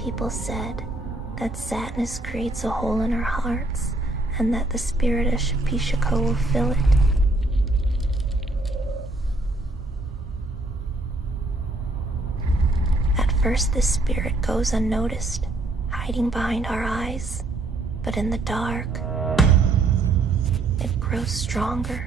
people said that sadness creates a hole in our hearts and that the spirit of Shapishiko will fill it. At first, this spirit goes unnoticed, hiding behind our eyes, but in the dark, it grows stronger.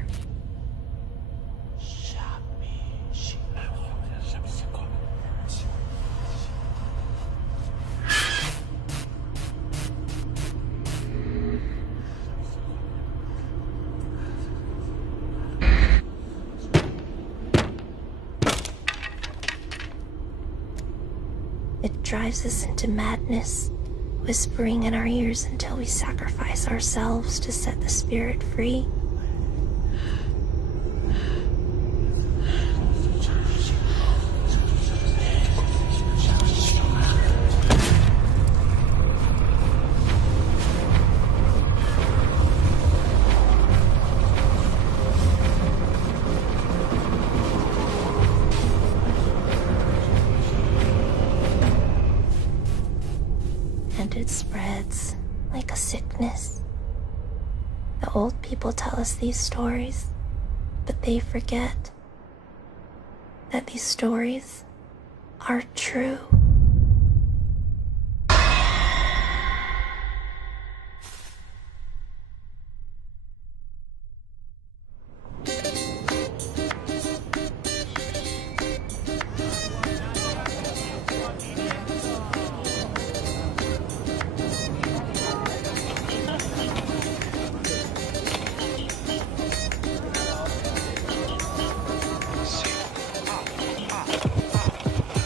It drives us into madness, whispering in our ears until we sacrifice ourselves to set the spirit free. And it spreads like a sickness. The old people tell us these stories, but they forget that these stories are true.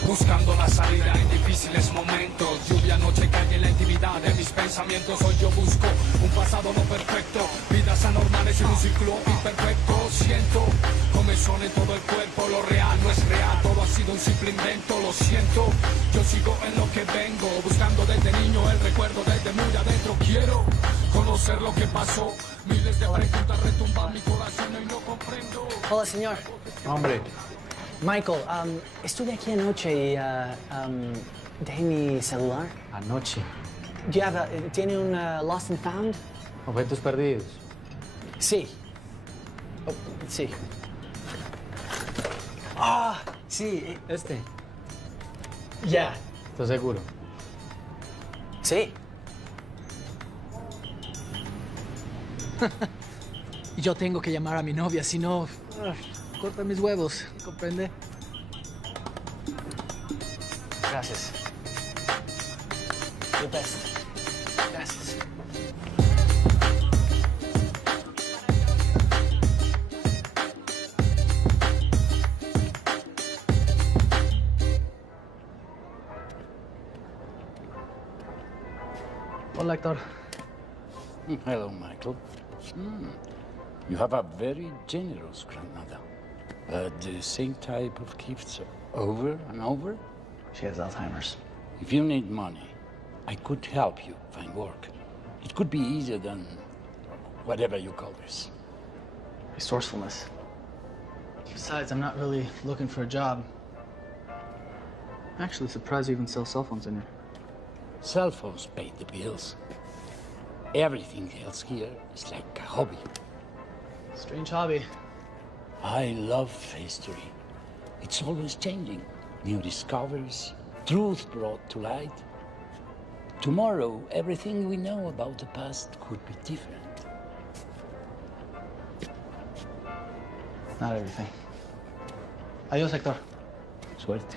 Buscando la salida en difíciles momentos. Lluvia, noche, calle, la intimidad de mis pensamientos. Hoy yo busco un pasado no perfecto, vidas anormales en un ciclo imperfecto. Siento comezón en todo el cuerpo. Lo real no es real, todo ha sido un simple invento. Lo siento, yo sigo en lo que vengo, buscando desde niño el recuerdo desde muy adentro. Quiero conocer lo que pasó. Miles de preguntas retumban mi corazón y no comprendo. Hola, señor. Hombre. Michael, estuve aquí anoche y dejé mi celular. Anoche. ¿Tiene un Lost and Found? Objetos perdidos. Sí. Oh, sí. Ah, sí. Este. Ya. ¿Estás seguro? Sí. Y yo tengo que llamar a mi novia, si no, corta mis huevos, ¿comprende? Gracias. The best. Gracias. Hola, Héctor. Hello, Michael. You have a very generous grandmother. The same type of gifts over and over? She has Alzheimer's. If you need money, I could help you find work. It could be easier than whatever you call this. Resourcefulness. Besides, I'm not really looking for a job. I'm actually surprised you even sell cell phones in here. Cell phones pay the bills. Everything else here is like a hobby. Strange hobby. I love history. It's always changing. New discoveries, truth brought to light. Tomorrow, everything we know about the past could be different. Not everything. Adiós, Héctor. Suerte.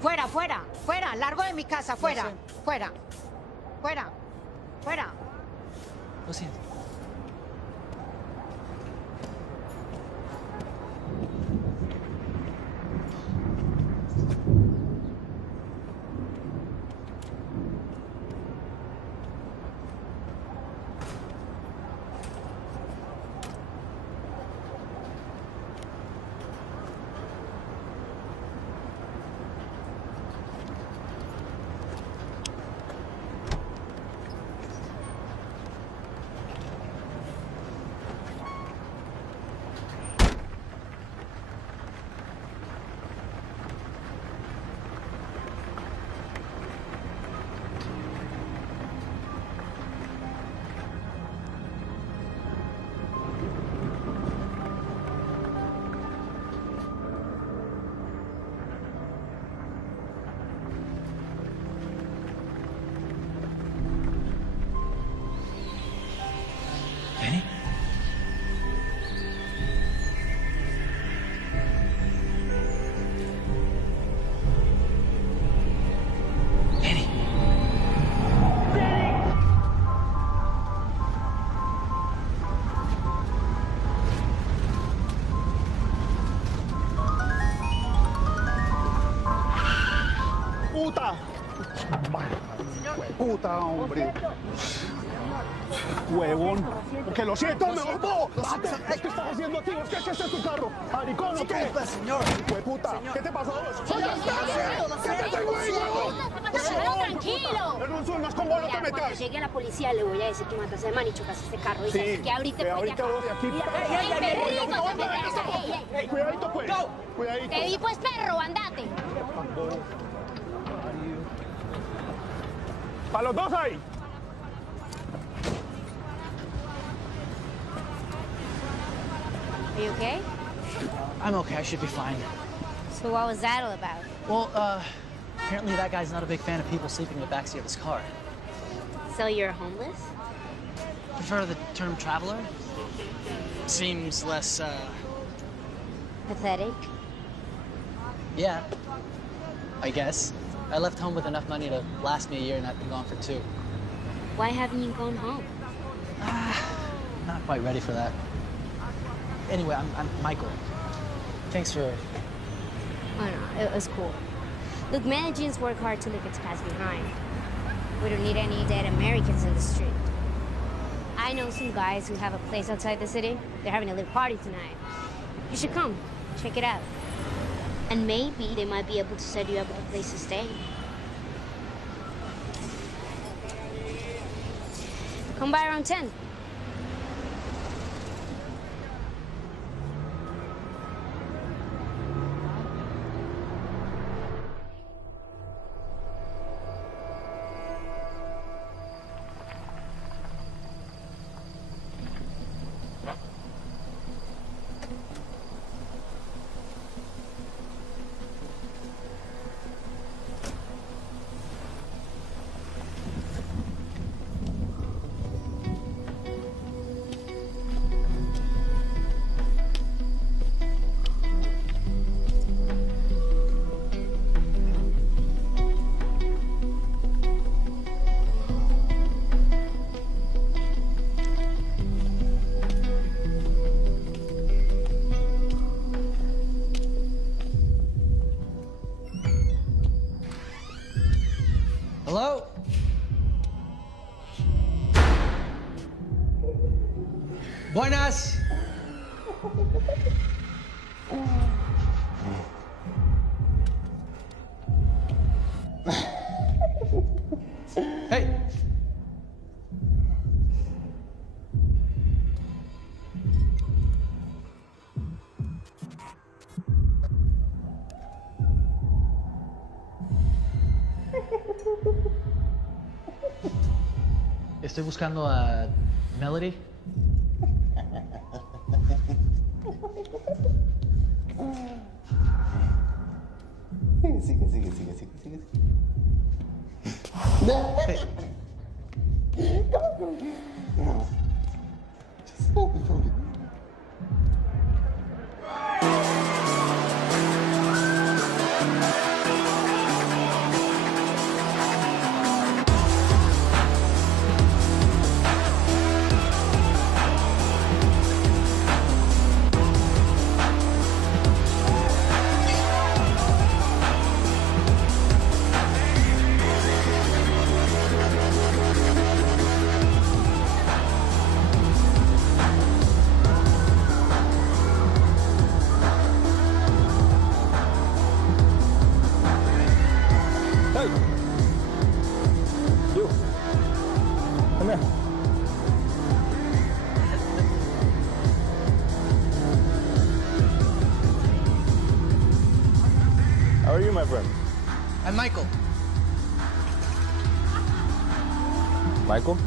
Fuera, fuera, fuera, largo de mi casa, fuera, fuera, fuera, fuera. Lo siento. Benny? Benny? ¡Puta! ¡Puta, hombre! ¡Huevón! ¡Que lo siento, me volvó! ¿Qué estás haciendo aquí? ¿Es que este es tu carro? ¿Maricón o qué? Señor. ¡Hueputa! ¿Qué te pasó? ¿Qué te tengo ahí, huevón? Tranquilo. ¡Renuncio, más con vos no te Cuando metas! llegue a la policía le voy a decir que mataste a man y chocaste este carro. Y sabes que ahorita que ahorita voy de aquí. Cuidadito, pues. Cuidadito. Te di pues, perro, andate. ¡Para los dos ahí! Are you okay? I'm okay, I should be fine. So what was that all about? Well, apparently that guy's not a big fan of people sleeping in the backseat of his car. So you're homeless? Prefer the term traveler? Seems less, Pathetic? yeah, I guess. I left home with enough money to last me a year and I've been gone for 2. Why haven't you gone home? Not quite ready for that. Anyway, I'm Michael. Thanks for... Oh no, it was cool. Look, managers work hard to leave its past behind. We don't need any dead Americans in the street. I know some guys who have a place outside the city. They're having a little party tonight. You should come, check it out. And maybe they might be able to set you up a place to stay. Come by around 10. Hello? Buenas. Hey. Estoy buscando a Melody. Sigue. Hey. No. Just hold it. How are you, my friend? I'm Michael. Michael?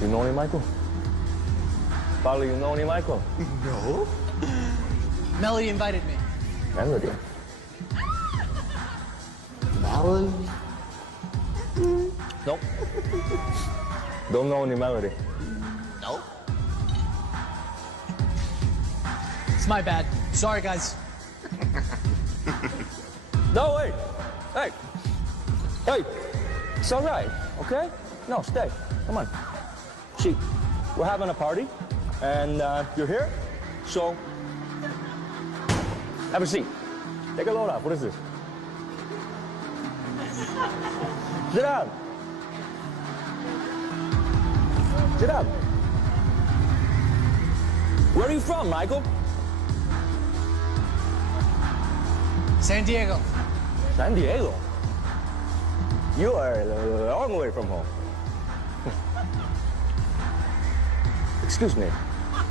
You know any Michael? Probably you know any Michael? No. Melody invited me. Melody. Melody? Nope. Don't know any Melody. No. It's my bad. Sorry, guys. No, wait. Hey. Hey. It's all right, okay? No, stay. Come on. See, we're having a party, and you're here, so have a seat. Take a load off. What is this? Sit down. Sit down. Where are you from, Michael? San Diego. San Diego? You are a long way from home. Excuse me,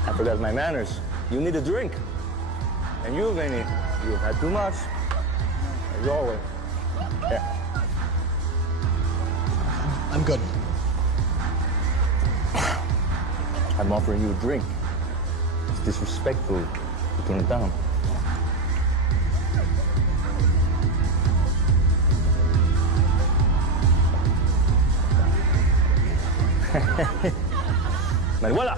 I forgot my manners. You need a drink. And you, Vinny, you've had too much. As always. Here. I'm good. I'm offering you a drink. It's disrespectful to turn it down. Manuela!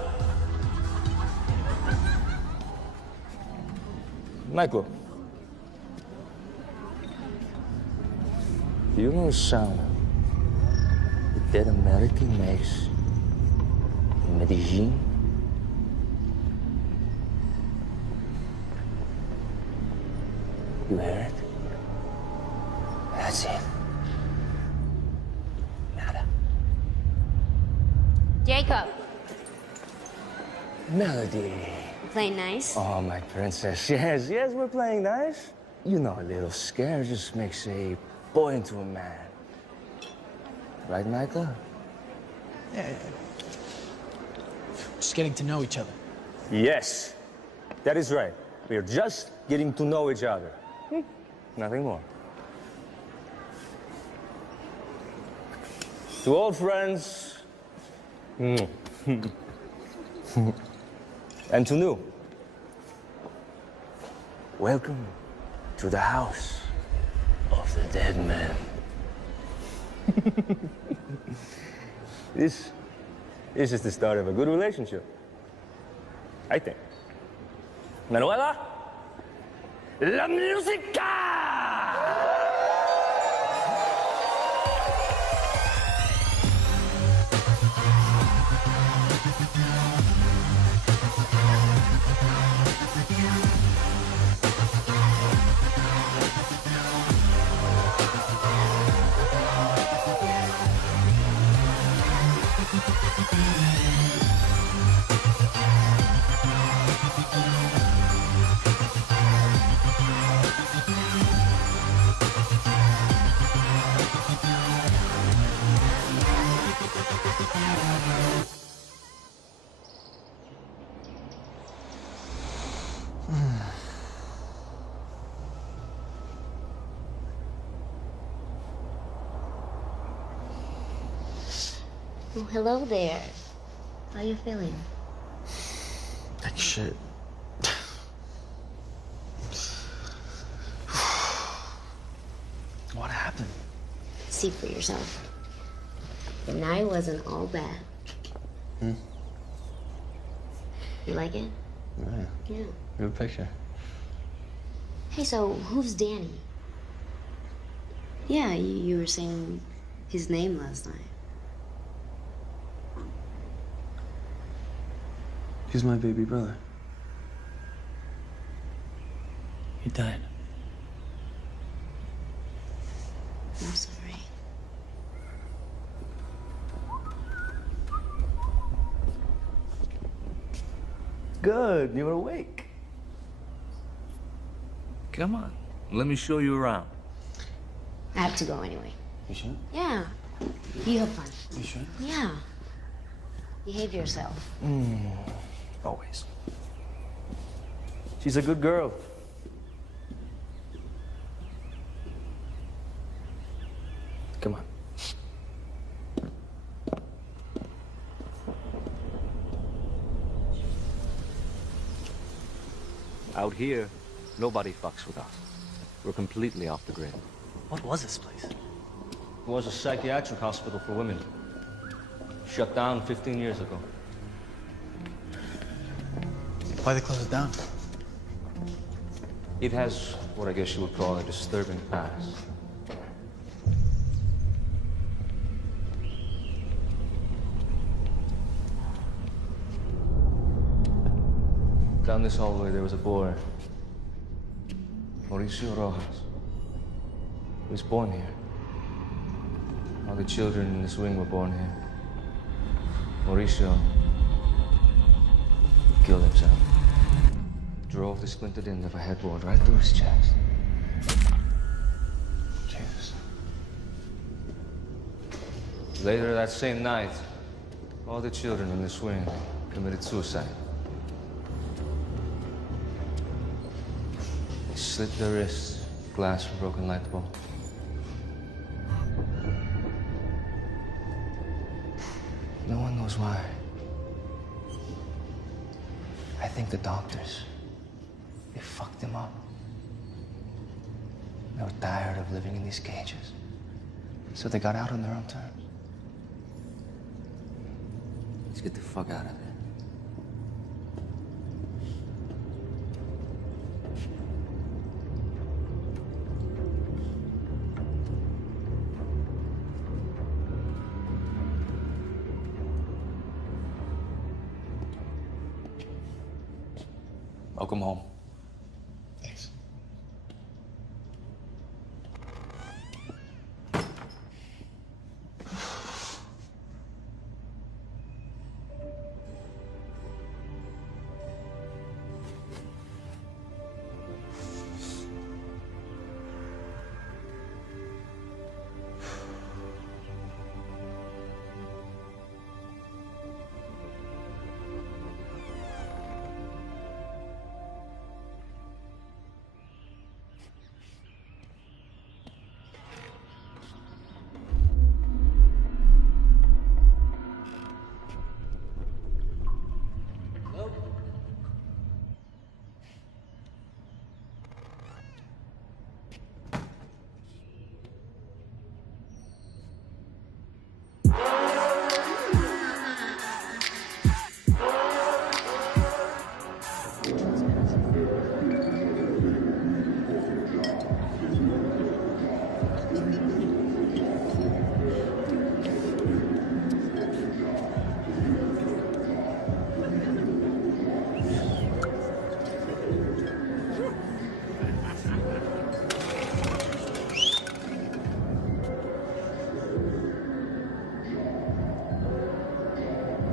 Michael, do you know the sound that that American makes in Medellin? You hear it? That's it. Nada. Jacob, Melody. playing nice? Oh, my princess. Yes, yes, we're playing nice. You know, a little scare just makes a boy into a man. Right, Michael? Yeah. Just getting to know each other. Yes, that is right. We are just getting to know each other. Nothing more. To old friends, and to new, welcome to the house of the dead man. This is the start of a good relationship, I think. Manuela, la música! Oh, hello there. How you feeling? Like shit. What happened? See for yourself. The night wasn't all bad. Hmm? You like it? Yeah. Yeah. Good picture. Hey, so who's Danny? Yeah, you were saying his name last night. He's my baby brother. He died. I'm sorry. Good, you're awake. Come on, let me show you around. I have to go anyway. You sure? Yeah. You have fun. You sure? Yeah. Behave yourself. Always. She's a good girl. Come on. Out here, nobody fucks with us. We're completely off the grid. What was this place? It was a psychiatric hospital for women. Shut down 15 years ago. Why they close it down? It has what I guess you would call a disturbing past. Down this hallway, there was a boy, Mauricio Rojas. He was born here. All the children in this wing were born here. Mauricio killed himself. Drove the splintered end of a headboard right through his chest. Jesus. Later that same night, all the children in this wing committed suicide. They slit their wrists, glass from broken light bulb. No one knows why. I think the doctors, they fucked them up. They were tired of living in these cages, so they got out on their own terms. Let's get the fuck out of here. Welcome home. Thanks.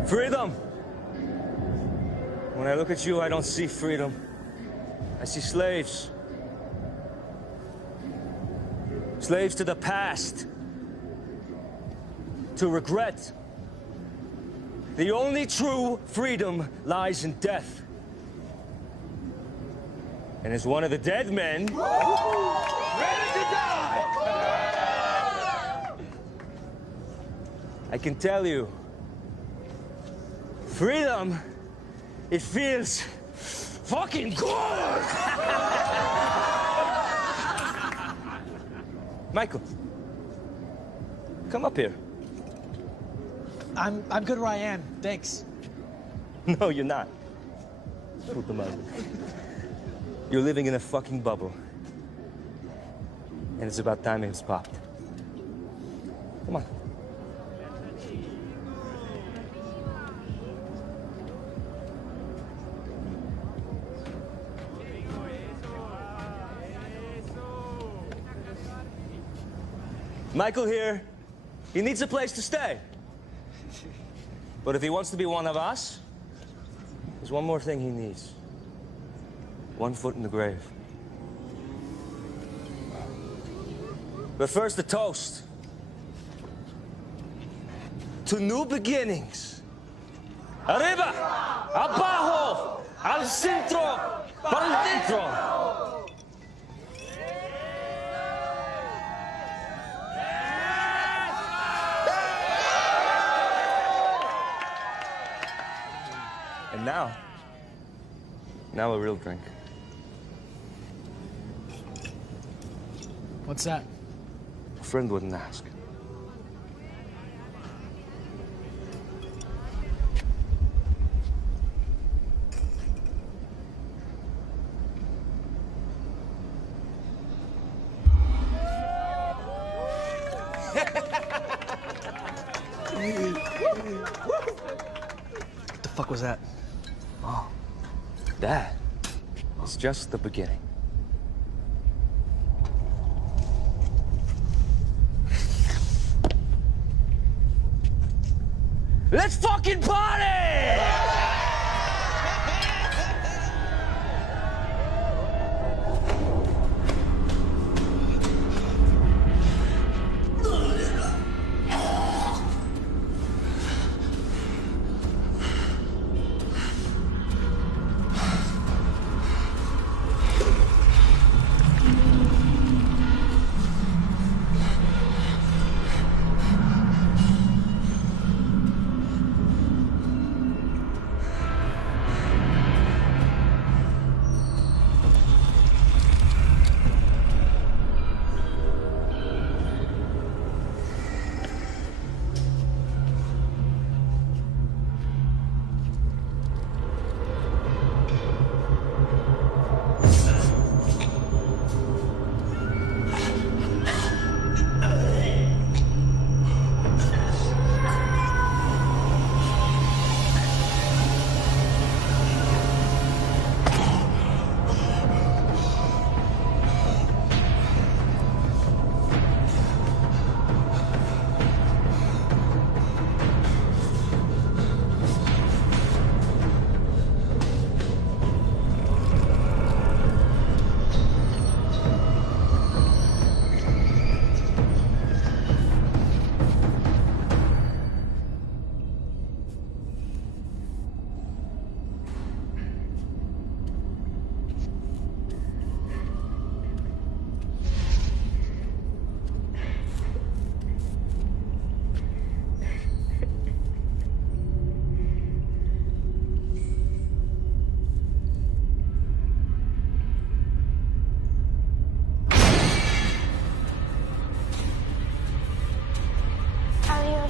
Freedom! When I look at you, I don't see freedom. I see slaves. Slaves to the past. To regret. The only true freedom lies in death. And as one of the dead men... ready to die! I can tell you, freedom, it feels fucking good! Michael, come up here. I'm good where I am, thanks. No, you're not. Puta madre. You're living in a fucking bubble. And it's about time it's popped. Come on. Michael here, he needs a place to stay. But if he wants to be one of us, there's one more thing he needs. 1 foot in the grave. But first, a toast. To new beginnings. Arriba, abajo, al centro, para el dentro. And now a real drink. What's that? A friend wouldn't ask. fuck was that? Oh, that is just the beginning. Let's fucking party!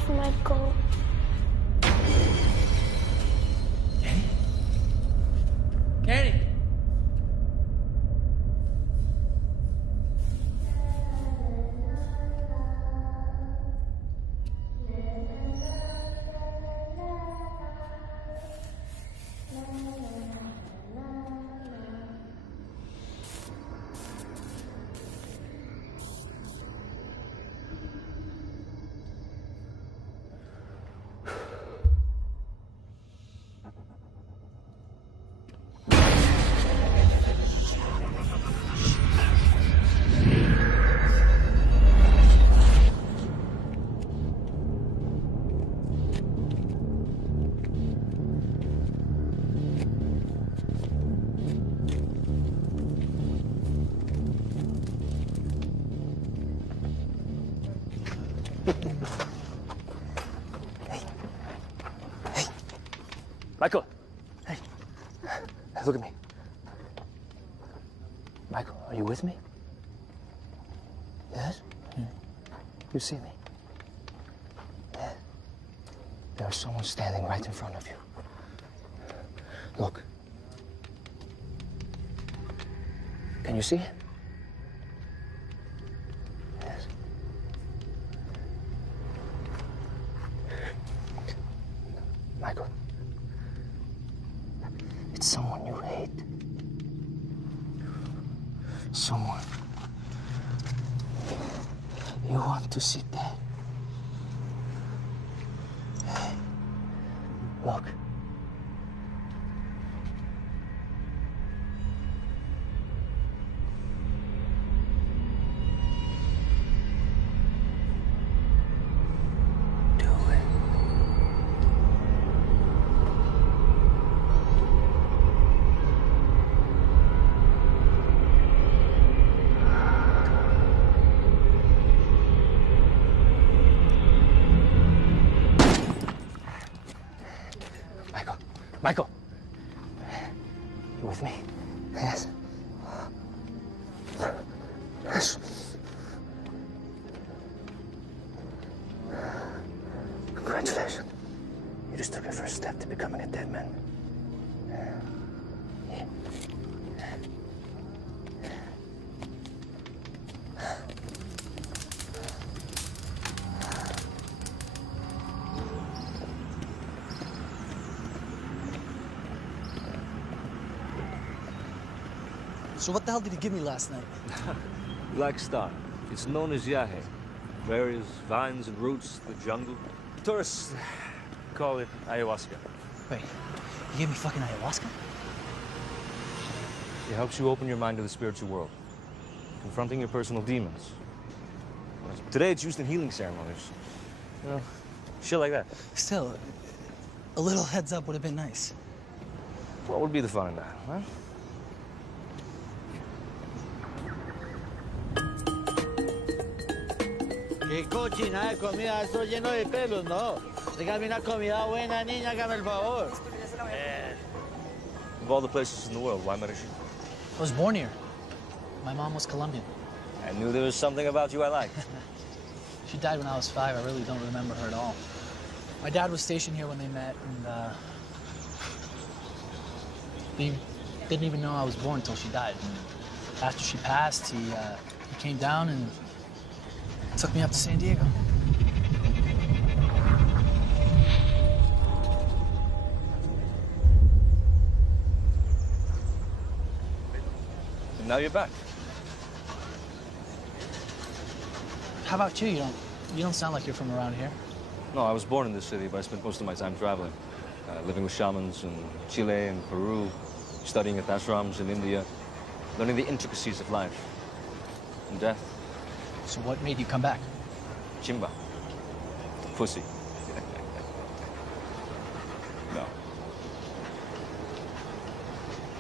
Michael. Kenny! Michael! Hey. Look at me. Michael, are you with me? Yes? You see me? Yes. There's someone standing right in front of you. Look. Can you see it? Yes. Michael. It's someone you hate. Someone you want to see dead. Hey, look. Michael, you with me? Yes. Yes. Congratulations. You just took your first step to becoming a dead man. So what the hell did he give me last night? Black Star. It's known as Yahe. Berries, vines, and roots, the jungle. Tourists call it ayahuasca. Wait, you gave me fucking ayahuasca? It helps you open your mind to the spiritual world, confronting your personal demons. Today it's used in healing ceremonies. You know, shit like that. Still, a little heads up would have been nice. What would be the fun in that, huh? Qué cochinada de comida, eso lleno de pelos, ¿no? Dígame una comida buena, niña, hágame el favor. Of all the places in the world, why Medellin? I was born here. My mom was Colombian. I knew there was something about you I liked. She died when I was 5. I really don't remember her at all. My dad was stationed here when they met, and he didn't even know I was born until she died. And after she passed, he came down and took me up to San Diego. And now you're back. How about you? You don't sound like you're from around here. No, I was born in this city, but I spent most of my time traveling. Living with shamans in Chile and Peru, studying at ashrams in India, learning the intricacies of life and death. So what made you come back? Chimba. Pussy. No.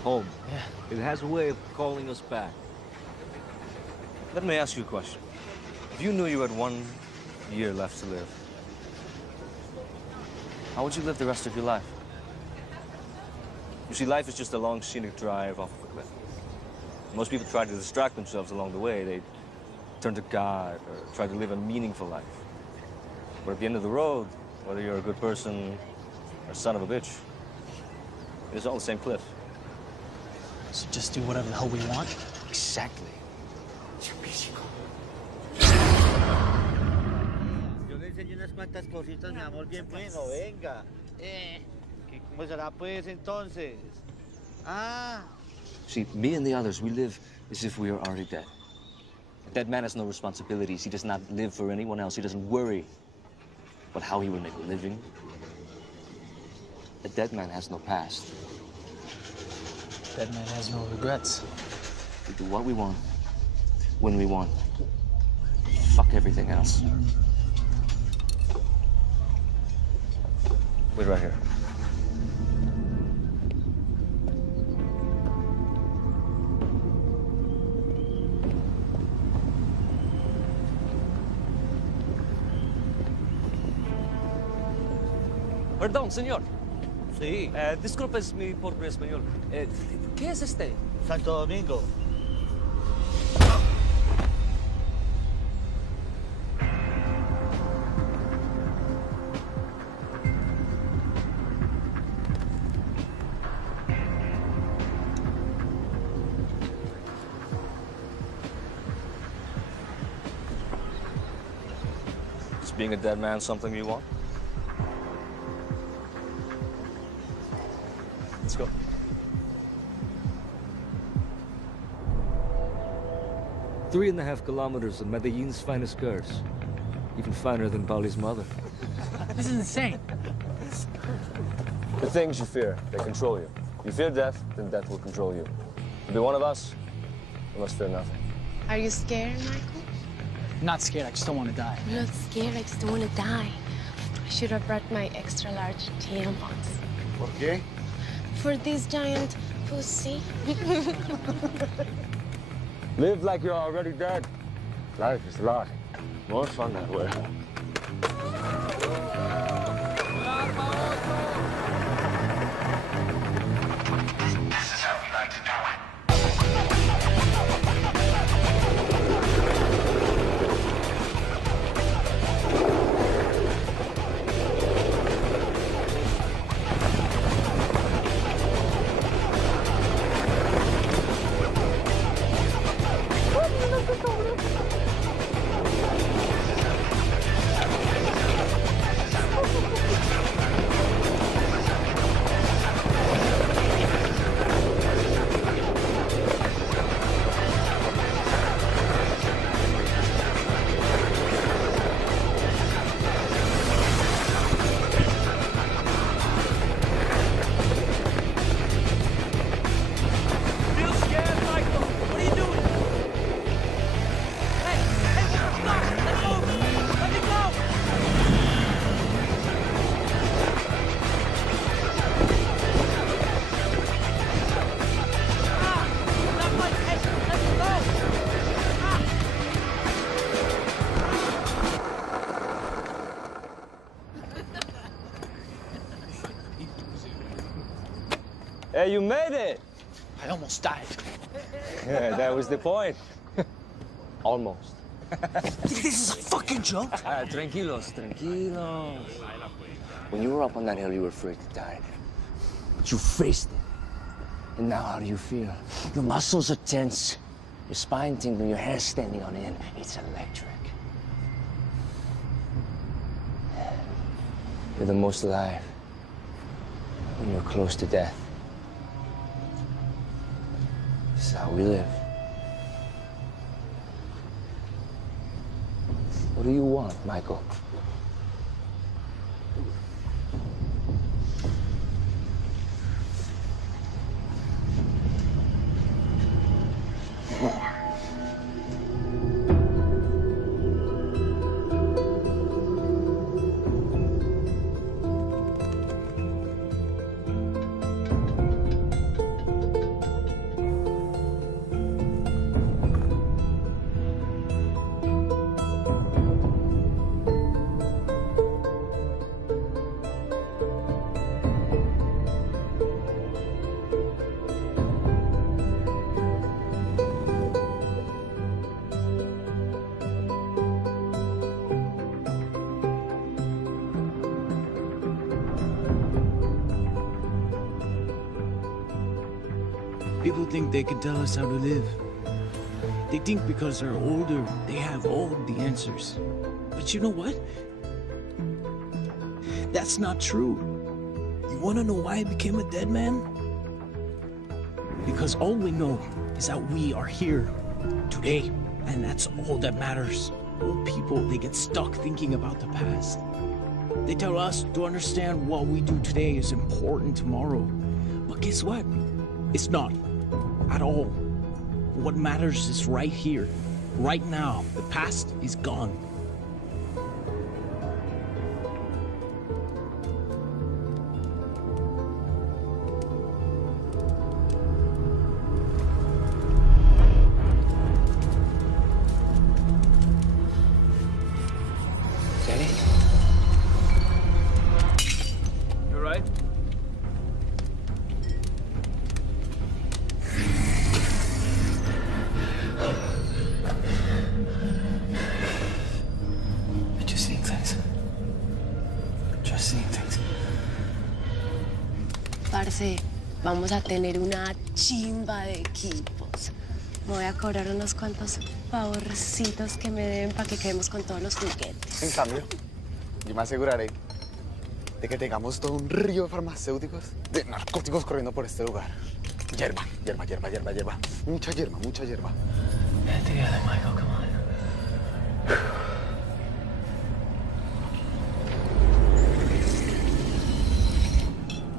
Home. Yeah. It has a way of calling us back. Let me ask you a question. If you knew you had 1 year left to live, how would you live the rest of your life? You see, life is just a long scenic drive off of a cliff. Most people try to distract themselves along the way. They turn to God or try to live a meaningful life. But at the end of the road, whether you're a good person or son of a bitch, it's all the same cliff. So just do whatever the hell we want? Exactly. Yo le enseño unas cuantas cositas, mi amor, bien bueno, venga. ¿Cómo será pues entonces? Ah. See, me and the others, we live as if we are already dead. A dead man has no responsibilities. He does not live for anyone else. He doesn't worry about how he will make a living. A dead man has no past. Dead man has no regrets. We do what we want, when we want. Fuck everything else. Wait right here. Perdón, señor. Sí. Disculpe mi pobre español. ¿Qué es este? Santo Domingo. Is being a dead man something you want? Let's go. Three and a half kilometers of Medellin's finest girls. Even finer than Pauli's mother. This is insane. The things you fear, they control you. You fear death, then death will control you. To be one of us, you must fear nothing. Are you scared, Michael? I'm not scared, I just don't want to die. I'm not scared, I just don't want to die. I should have brought my extra large tampons. ¿Por qué? For this giant pussy. Live like you're already dead. Life is life. More fun that way. Hey, you made it! I almost died. Yeah, that was the point. Almost. This is a fucking joke. Tranquilos, tranquilos. When you were up on that hill, you were afraid to die. But you faced it. And now how do you feel? Your muscles are tense. Your spine tingling, your hair standing on end. It's electric. You're the most alive when you're close to death. This is how we live. What do you want, Michael? People think they can tell us how to live. They think because they're older, they have all the answers. But you know what? That's not true. You wanna know why I became a dead man? Because all we know is that we are here today, and that's all that matters. Old people, they get stuck thinking about the past. They tell us to understand what we do today is important tomorrow. But guess what? It's not. At all. What matters is right here, right now. The past is gone. Danny? You all right? Parce, vamos a tener una chimba de equipos. Me voy a cobrar unos cuantos favorcitos que me den para que quedemos con todos los juguetes. En cambio, yo me aseguraré de que tengamos todo un río de farmacéuticos, de narcóticos corriendo por este lugar. Hierba, hierba, hierba, hierba, hierba. Mucha hierba, mucha hierba. Get together, Michael, come on.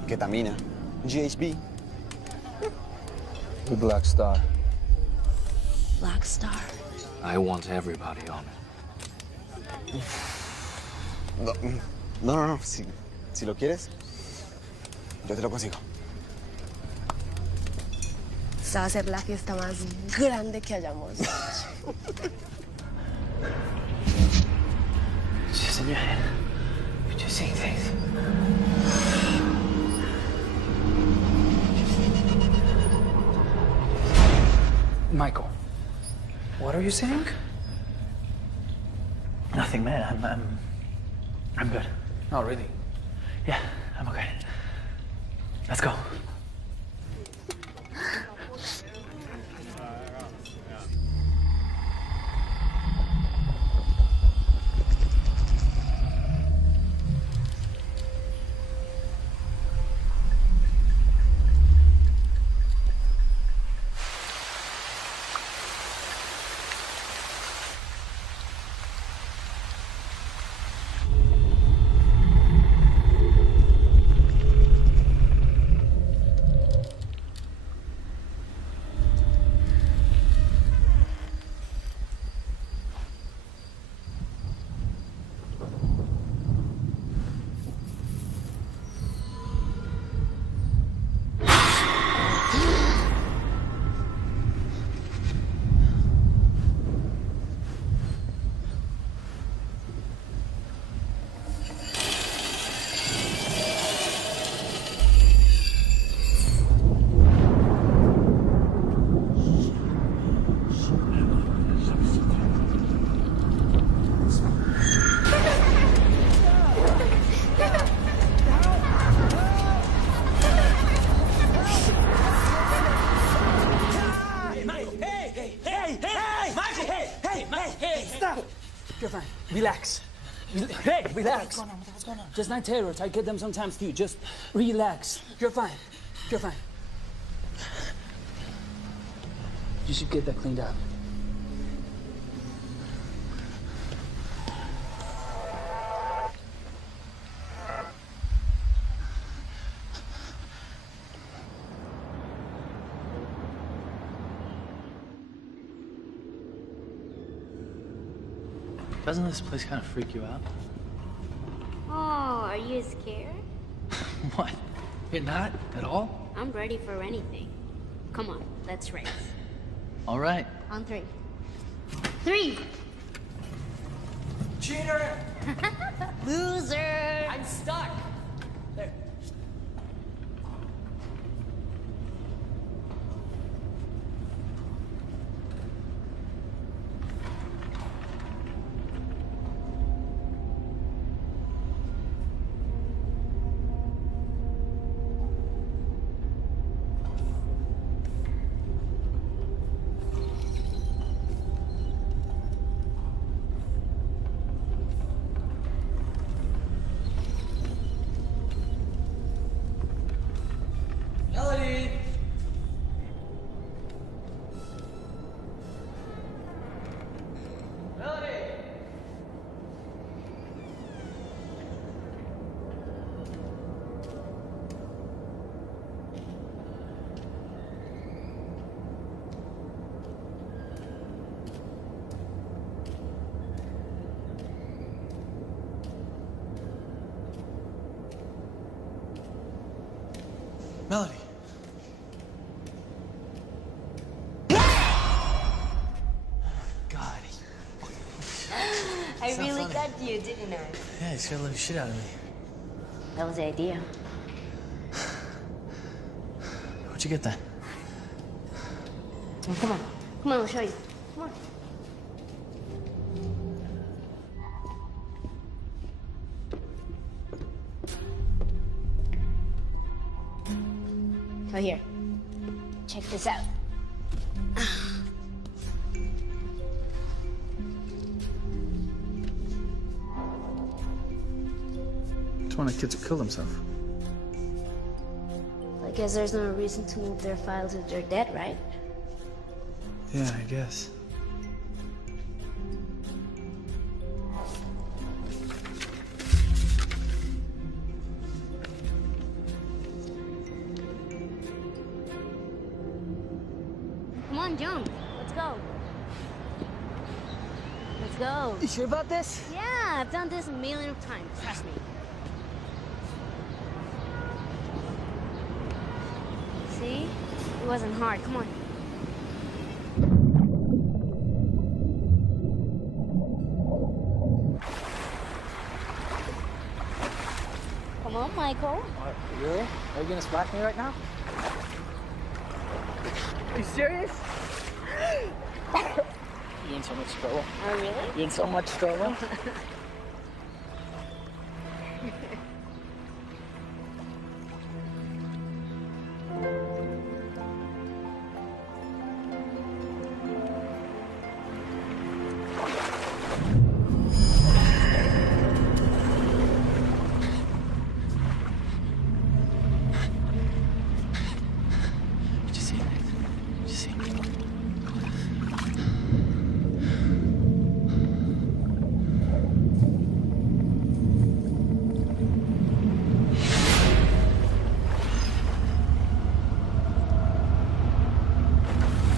Ketamina, GHB. The Black Star. Black Star. I want everybody on it. No. Si lo quieres, yo te lo consigo. Esta va a ser la fiesta más grande que hayamos hecho. It's just in your head. You're just seeing things. Michael, what are you saying? Nothing, man. I'm good. Oh, really? Yeah, I'm okay. Let's go. Relax. Hey, relax. What's going on? Just night terrors. I get them sometimes too. Just relax. You're fine. You're fine. You should get that cleaned up. Doesn't this place kind of freak you out? Oh, are you scared? What? You're not at all? I'm ready for anything. Come on, let's race. All right. On 3. 3! Cheater! Loser! I'm stuck. There. Melody. God. I really got you, didn't I? Yeah, you scared the living shit out of me. That was the idea. Where'd you get that? Oh, come on. Come on, I'll show you. Come on. Oh, here. Check this out. It's one of the kids who killed himself. I guess there's no reason to move their files if they're dead, right? Yeah, I guess. Come on, jump. Let's go. Let's go. You sure about this? Yeah, I've done this a million times. Trust me. See? It wasn't hard. Come on. Come on, Michael. Really? Are you gonna splash me right now? Are you serious? You're in so much trouble. Oh, really? You're in so much trouble.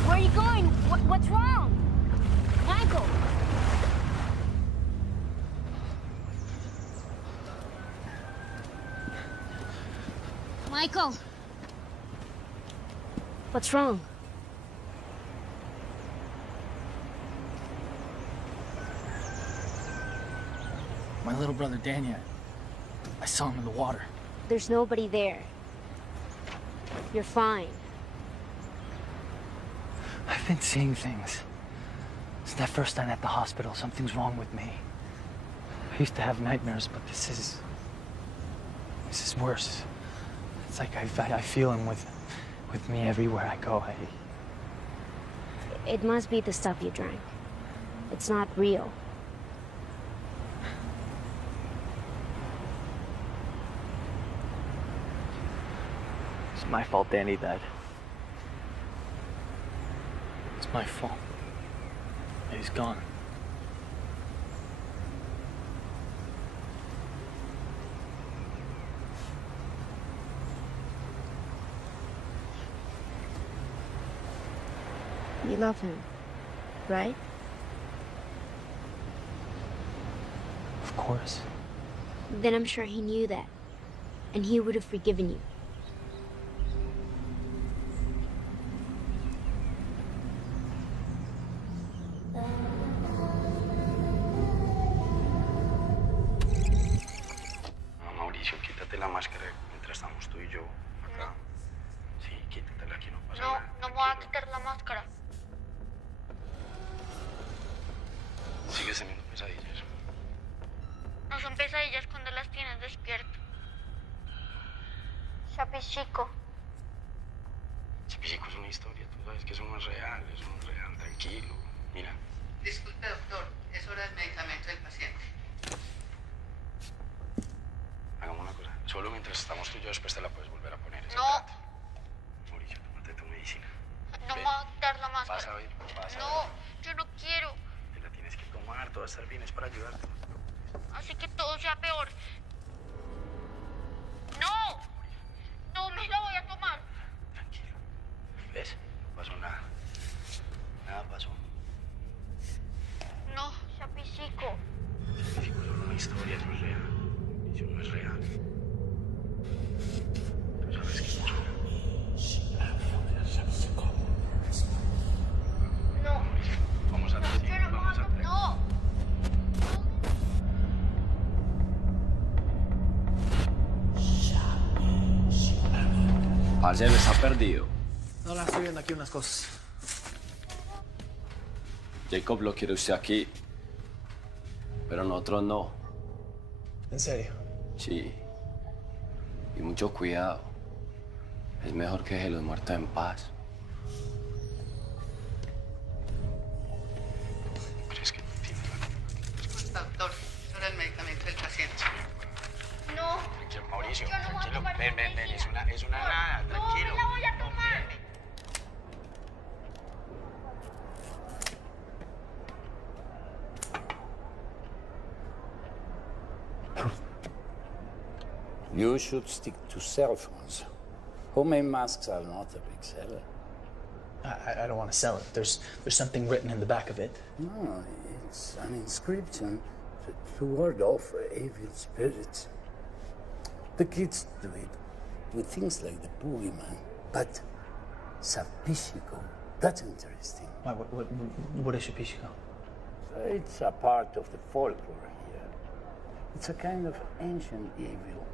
Where are you going? What's wrong? Michael! Michael! What's wrong? My little brother Daniel. I saw him in the water. There's nobody there. You're fine. I've been seeing things. Since that first night at the hospital, something's wrong with me. I used to have nightmares, but this is worse. It's like I feel him with me everywhere I go. It must be the stuff you drank. It's not real. It's my fault Danny died. It's my fault. And he's gone. You love him, right? Of course. Then I'm sure he knew that. And he would have forgiven you. Mauricio, quítate la máscara mientras estamos tú y yo acá. Sí, quítatela, aquí no pasa nada. No me voy a quitar la máscara. Sigues teniendo pesadillas. No son pesadillas cuando las tienes despierto. Chapi chico. Chapi chico es una historia, tú sabes que eso no es real, tranquilo. Mira. Disculpe, doctor, es hora del medicamento del paciente. Hagamos una cosa, solo mientras estamos tú y yo, después te la puedes volver a poner. No. Mauricio, tómate tu medicina. No me voy a quitar la máscara. Vas a ver, No, yo no quiero. Te la tienes que tomar, todo va a estar bien, es para ayudarte. Así que todo sea peor. ¡No! No me la voy a tomar. Tranquilo. ¿Ves? No pasó nada. Nada pasó. No, Chapi chico. Chapi chico es solo una historia, no es real. Eso no es real. Tú sabes que no. No. Vamos a decir, vamos a hacer. No. Parcero está perdido. No, estoy viendo aquí unas cosas. Jacob lo quiere usted aquí, pero nosotros no. ¿En serio? Sí. Y mucho cuidado. Es mejor que deje los muertos en paz. ¿Crees que tienes la Disculpe, doctor, es hora del medicamento del paciente. No. Tranquilo, Mauricio, Yo no voy a tranquilo. tomar Ven, es una nada, tranquilo. No me la voy a tomar. You should stick to cell phones. Homemade masks are not a big seller. I don't want to sell it. There's something written in the back of it. No, it's an inscription to ward off evil spirits. The kids do it with things like the boogeyman, but Sapishiko, that's interesting. What is Sapishiko? It's a part of the folklore here. It's a kind of ancient evil.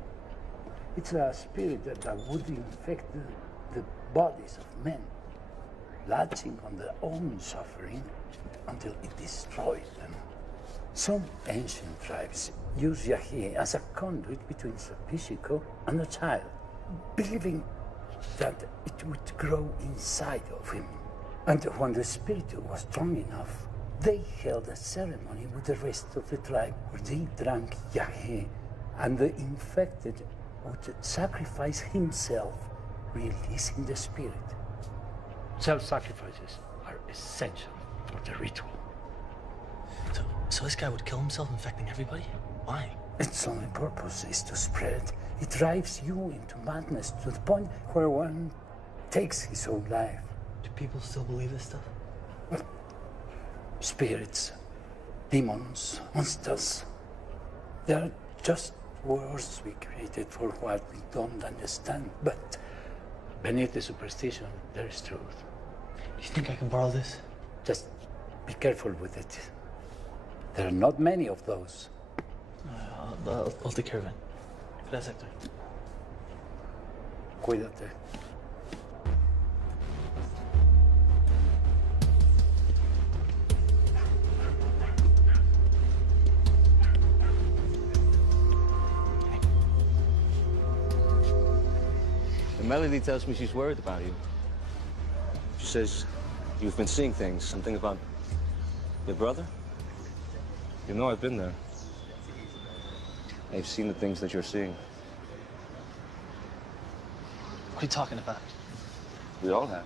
It's a spirit that would infect the bodies of men, latching on their own suffering until it destroys them. Some ancient tribes use Yahi as a conduit between Sapishiko and a child, believing that it would grow inside of him. And when the spirit was strong enough, they held a ceremony with the rest of the tribe where they drank Yahi, and the infected would sacrifice himself, releasing the spirit. Self-sacrifices are essential for the ritual. So this guy would kill himself, infecting everybody? Why? Its only purpose is to spread. It drives you into madness to the point where one takes his own life. Do people still believe this stuff? Well, spirits, demons, monsters, they are just words we created for what we don't understand. But beneath the superstition, there is truth. Do you think I can borrow this? Just be careful with it. There are not many of those. I'll take care of it. Gracias, Hector. Cuídate. Melody tells me she's worried about you. She says you've been seeing things, something about your brother. You know I've been there. I've seen the things that you're seeing. What are you talking about? We all have.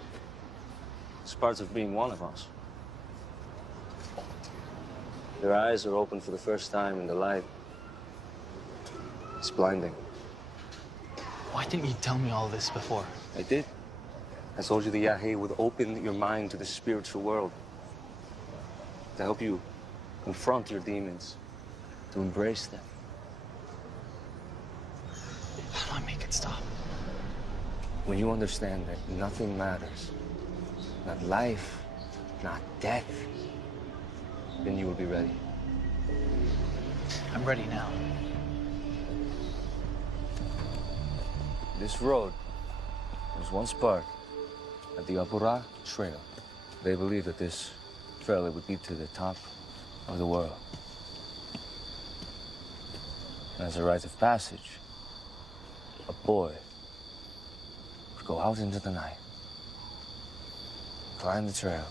It's part of being one of us. Your eyes are open for the first time in the light. It's blinding. Why didn't you tell me all this before? I did. I told you the Yahe would open your mind to the spiritual world. To help you confront your demons. To embrace them. How do I make it stop? When you understand that nothing matters, not life, not death, then you will be ready. I'm ready now. This road was once part of the Apura Trail. They believed that this trail would lead to the top of the world. And as a rite of passage, a boy would go out into the night, climb the trail,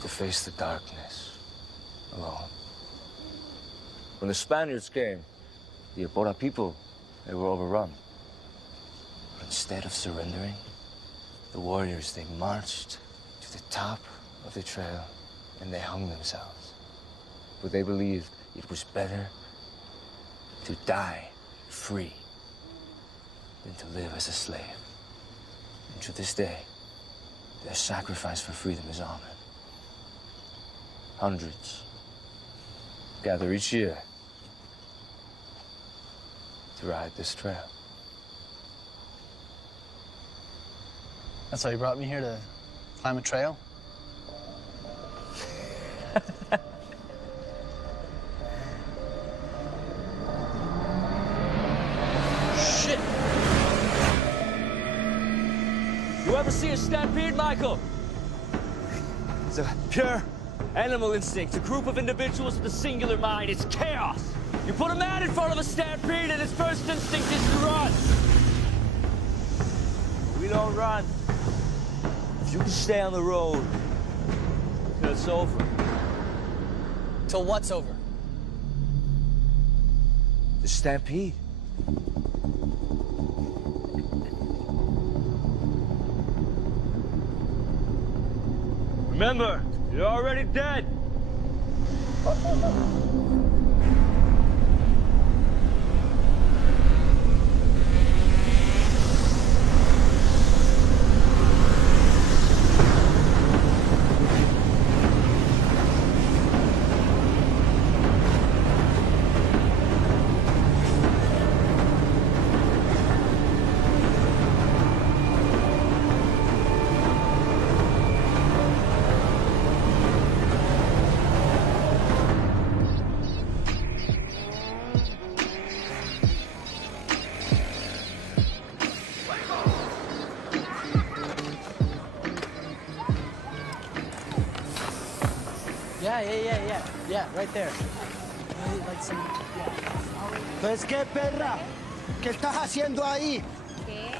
to face the darkness alone. When the Spaniards came, the Apura people, they were overrun. But instead of surrendering, the warriors, they marched to the top of the trail and they hung themselves. For they believed it was better to die free than to live as a slave. And to this day, their sacrifice for freedom is honored. Hundreds gather each year to ride this trail. That's why you brought me here, to climb a trail? Shit! You ever see a stampede, Michael? It's a pure animal instinct, a group of individuals with a singular mind. It's chaos. You put a man in front of a stampede and his first instinct is to run. We don't run. If you can stay on the road, then it's over. Till what's over? The stampede. Remember, you're already dead. Yeah, right there. Like some, Pues qué perra, ¿qué estás haciendo ahí? ¿Qué?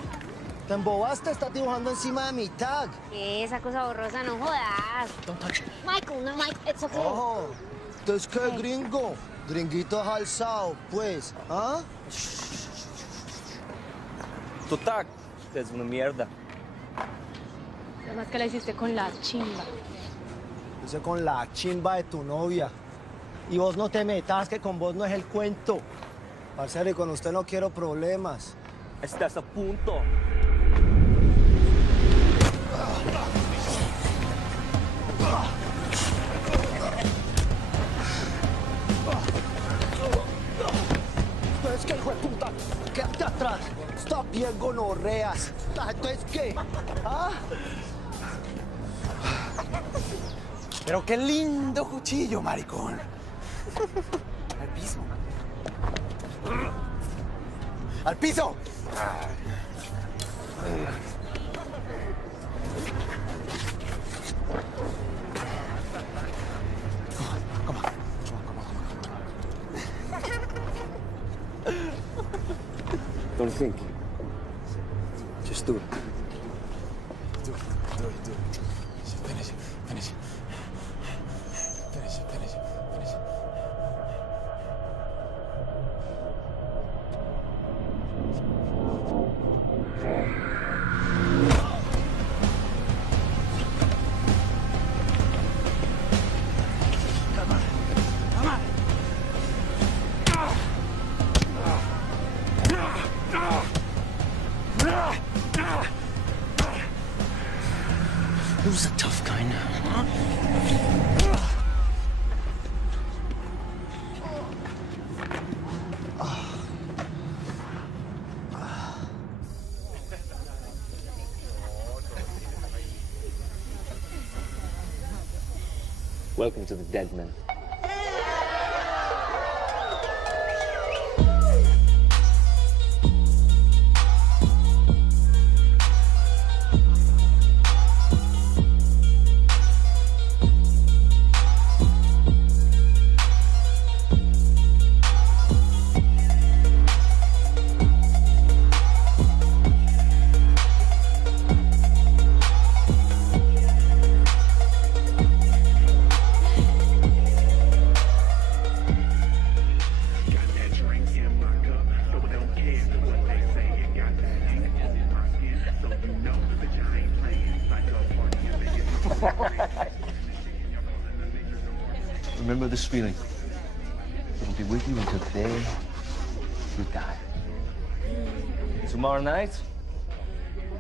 Te embobaste, estás dibujando encima de mi tag. ¿Qué? Esa cosa borrosa, no jodas. Don't touch it. Michael, no, Mike, it's okay. Oh, entonces qué gringo, gringuito alzado, pues, ¿ah? Tu tag es una mierda. Además que la hiciste con la chimba. Hice con la chimba de tu novia. Y vos no te metas, que con vos no es el cuento. Parcero, y con usted no quiero problemas. Estás a punto. Entonces, ¿qué, hijo de puta? Quédate atrás. Stop bien gonorreas. Entonces, ¿qué? ¿Ah? Pero qué lindo cuchillo, maricón. Al piso. ¡Al piso! Don't think. Just do it. Do it. Finish it. Finish it. Who's the tough guy now, huh? Welcome to the dead man. Remember this feeling. It'll be with you until the day you die. Tomorrow night,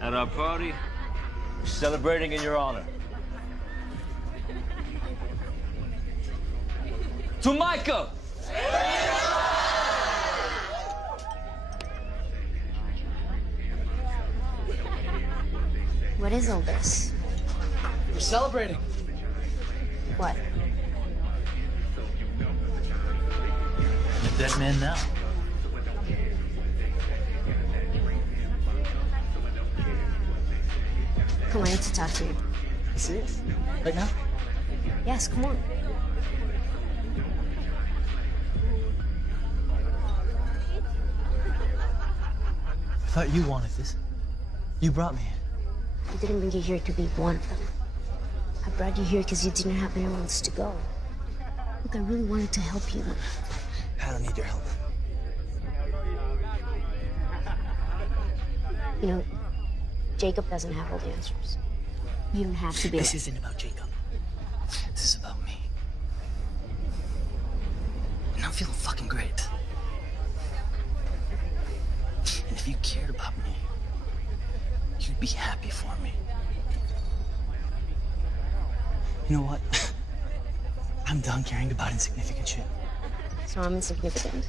at our party, we're celebrating in your honor. To Michael! What is all this? We're celebrating. What? I'm a dead man now. Come on, I need to talk to you. You serious? Right now? Yes, come on. I thought you wanted this. You brought me here. I didn't bring you here to be one of them. I brought you here because you didn't have anywhere else to go. Look, I really wanted to help you. I don't need your help. You know, Jacob doesn't have all the answers. You don't have to be. This isn't about Jacob. This is about me. And I'm feeling fucking great. And if you cared about me, you'd be happy for me. You know what? I'm done caring about insignificant shit. So I'm insignificant.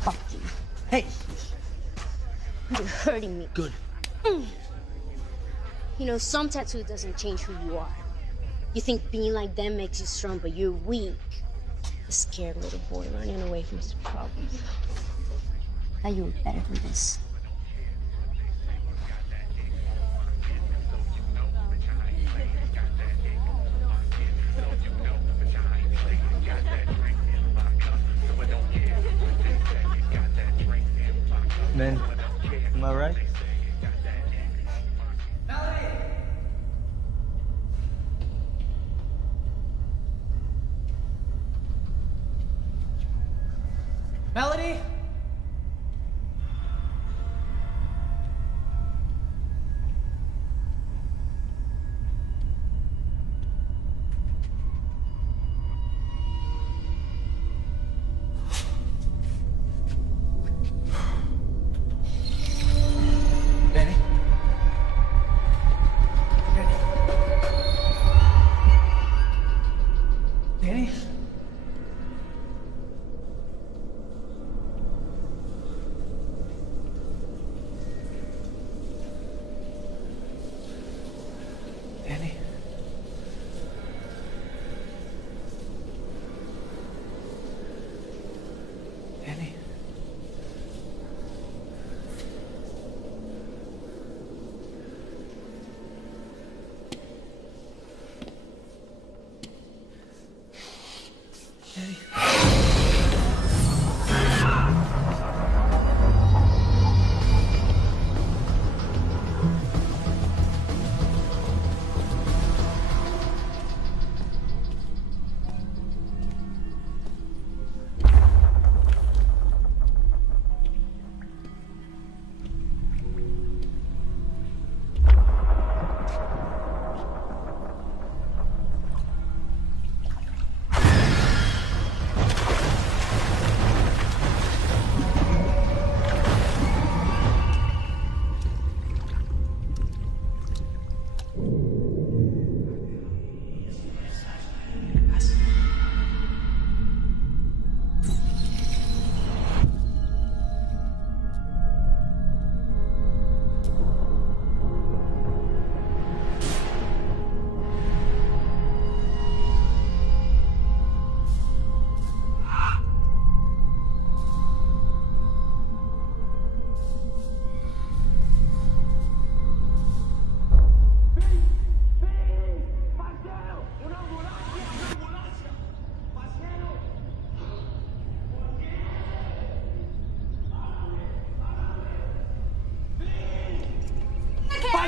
Fuck you. Hey! You're hurting me. Good. You know, some tattoo doesn't change who you are. You think being like them makes you strong, but you're weak. A scared little boy running away from his problems. I thought you were better than this. Men, am I right? Melody?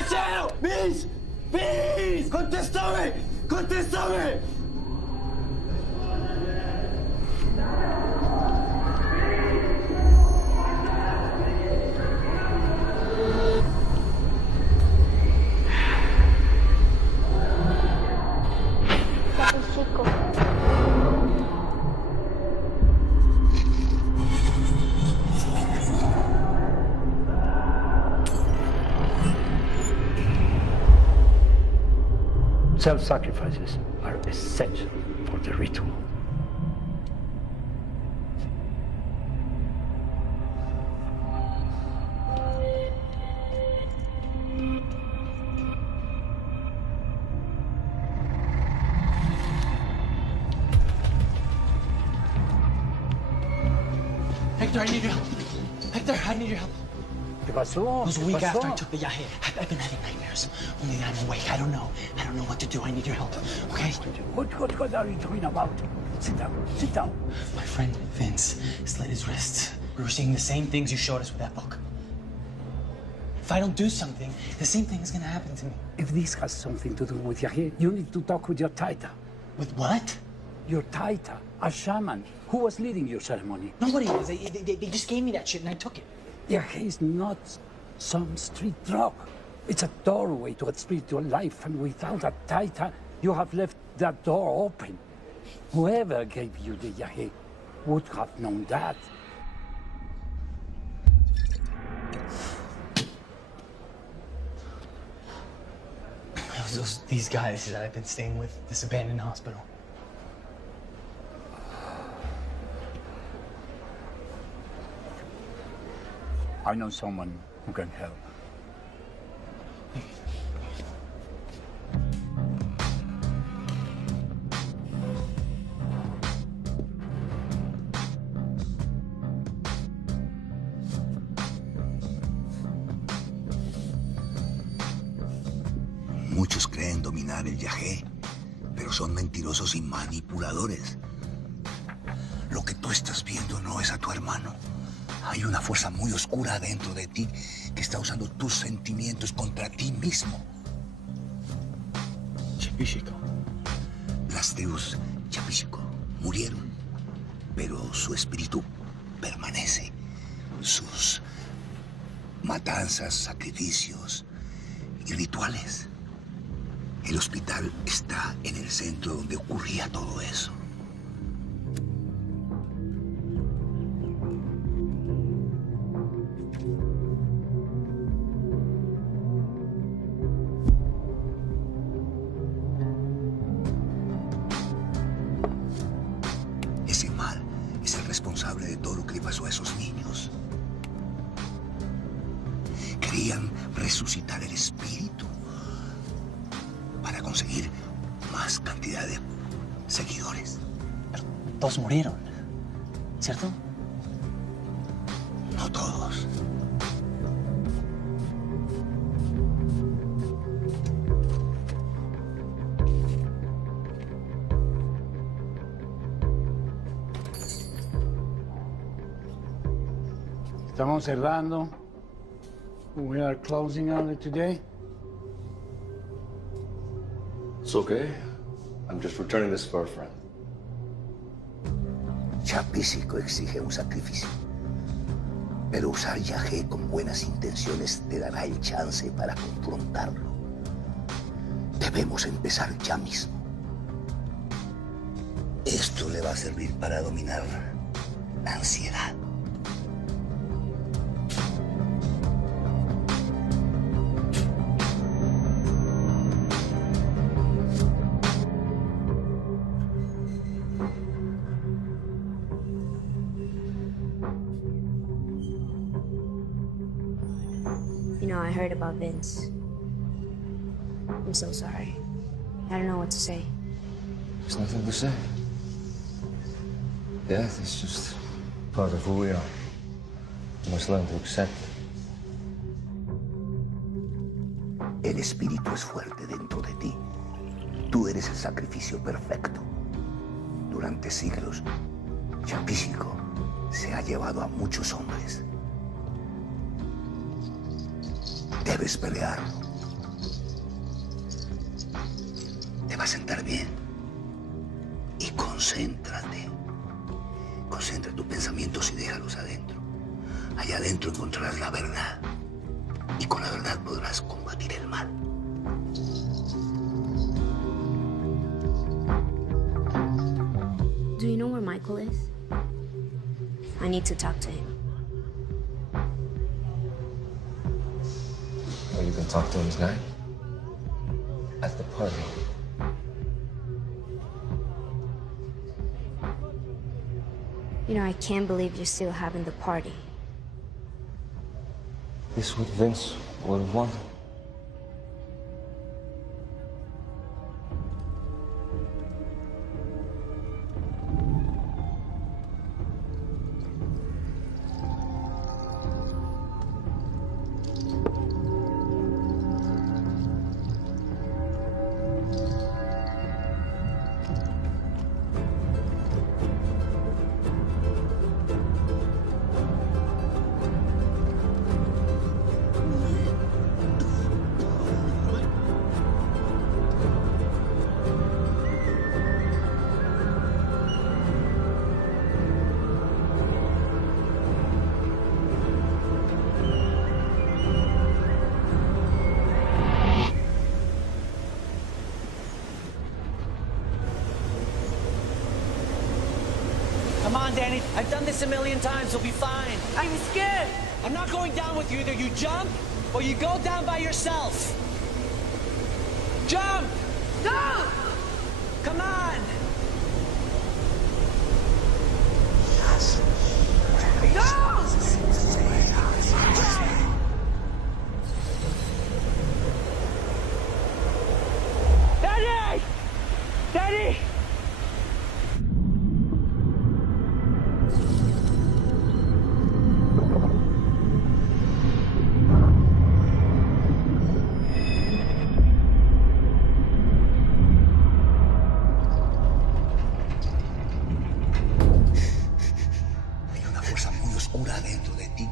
mesero! ¡Bis! ¡Bis! ¡Contéstame! ¡Contéstame! Chico. Self-sacrifices are essential for the ritual. Hector, I need your help. Hector, I need your help. ¿Qué pasó? It was a ¿Qué week pasó? after I took the yahe. I've been having nightmares. Only I'm awake. I don't know what to do. I need your help. Okay? What are you talking about? Sit down. Sit down. My friend Vince slit his wrists. We were seeing the same things you showed us with that book. If I don't do something, the same thing is going to happen to me. If this has something to do with Yahe, you need to talk with your taita. With what? Your taita, a shaman. Who was leading your ceremony? Nobody was. They just gave me that shit and I took it. Yahe is not some street drug. It's a doorway to a spiritual life, and without a taita, you have left that door open. Whoever gave you the Yahe would have known that. These guys that I've been staying with, this abandoned hospital. I know someone who can help. Muchos creen dominar el Yahe, pero son mentirosos y manipuladores. Lo que tú estás viendo no es a tu hermano. Hay una fuerza muy oscura dentro de ti que está usando tus sentimientos contra ti mismo. Chapishiko. Las tribus Chapishiko murieron, pero su espíritu permanece. Sus matanzas, sacrificios y rituales. El hospital está en el centro donde ocurría todo eso. Ese mal es el responsable de todo lo que le pasó a esos niños. Querían resucitar el espíritu para conseguir más cantidad de seguidores. Pero todos murieron, ¿cierto? No todos. Estamos cerrando. We are closing early today. It's okay. I'm just returning this for a friend. Chapísico exige un sacrificio. Pero usar Yahe con buenas intenciones te dará el chance para confrontarlo. Debemos empezar ya mismo. Esto le va a servir para dominar la ansiedad. You know, I heard about Vince. I'm so sorry. I don't know what to say. There's nothing to say. Death is just part of who we are. We must learn to accept it. El espíritu es fuerte dentro de ti. Tú eres el sacrificio perfecto. Durante siglos, Chapísico se ha llevado a muchos hombres. Debes pelearlo sentar bien. Y concéntrate. Concentra tus pensamientos y déjalos adentro. Allá adentro encontrarás la verdad. Y con la verdad podrás combatir el mal. Do you know where Michael is? I need to talk to him. Well, you can talk to him tonight. At the party. You know, I can't believe you're still having the party. This is what Vince would have wanted. Come on, Danny. I've done this a million times. You'll be fine. I'm scared. I'm not going down with you. Either you jump or you go down by yourself. Jump! No! Come on! No! Daddy! Daddy! Dentro de ti.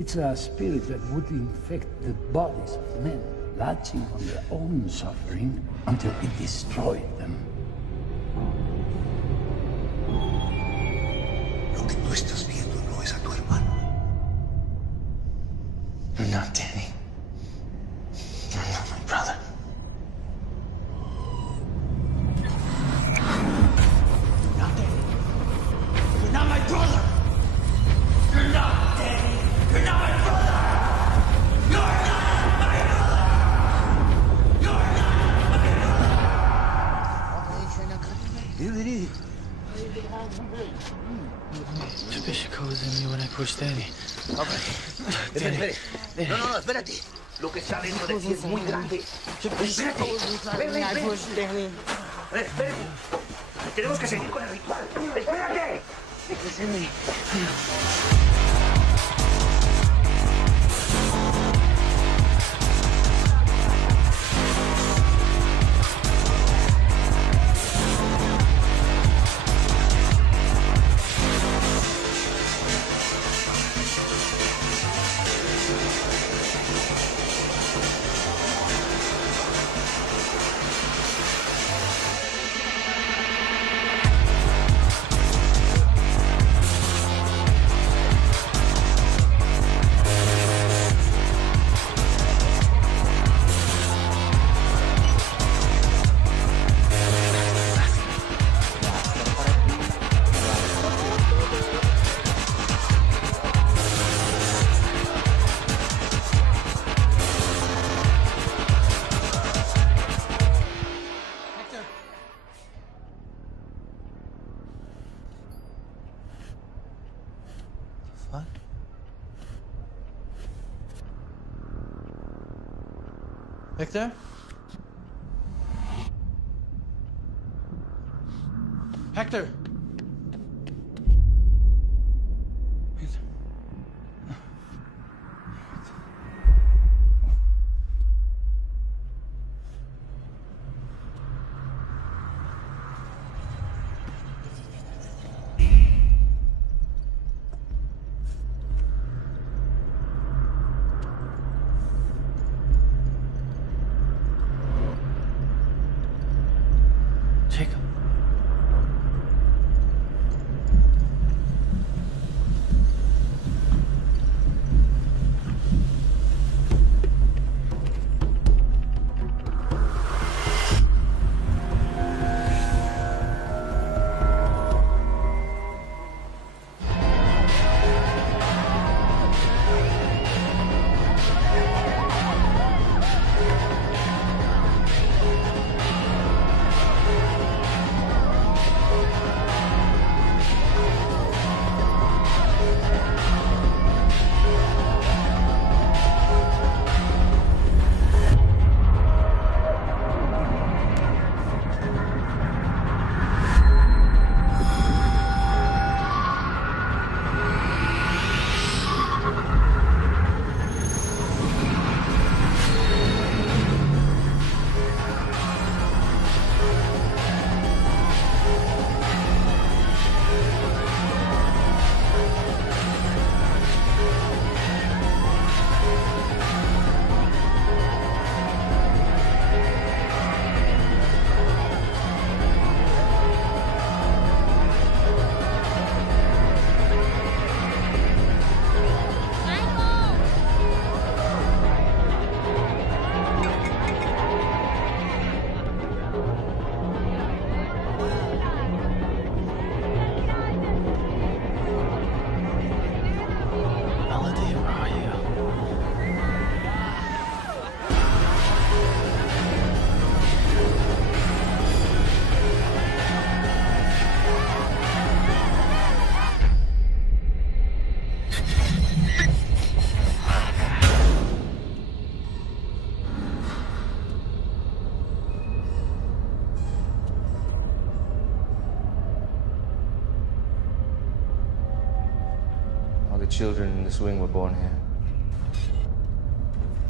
It's a spirit that would infect the bodies of men, latching on their own suffering until it destroyed them. Lo que tú estás viendo no es a tu hermano. You're not Danny. You're not my brother. Not Danny. You're not my brother. You're not Danny. You're not my brother. You're not my brother. You're not my brother. Spishico was in me when I pushed Danny. Espere. No, espérate. Lo que está dentro de ti es muy grande. Espérate. Ven. Espérate. Tenemos que seguir con el ritual. Espérate. Victor? Hector! the children in the swing were born here.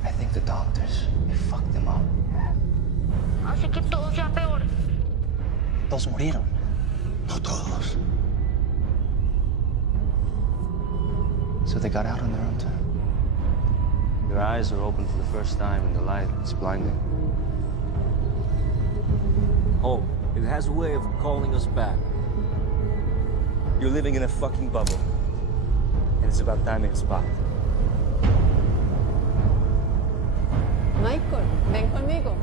I think the doctors, they fucked them up. Hace que todo sea peor. Todos murieron. No todos. So they got out on their own time. Your eyes are open for the first time and the light is blinding. Home, it has a way of calling us back. You're living in a fucking bubble. And it's about time it's popped. Michael, ven conmigo.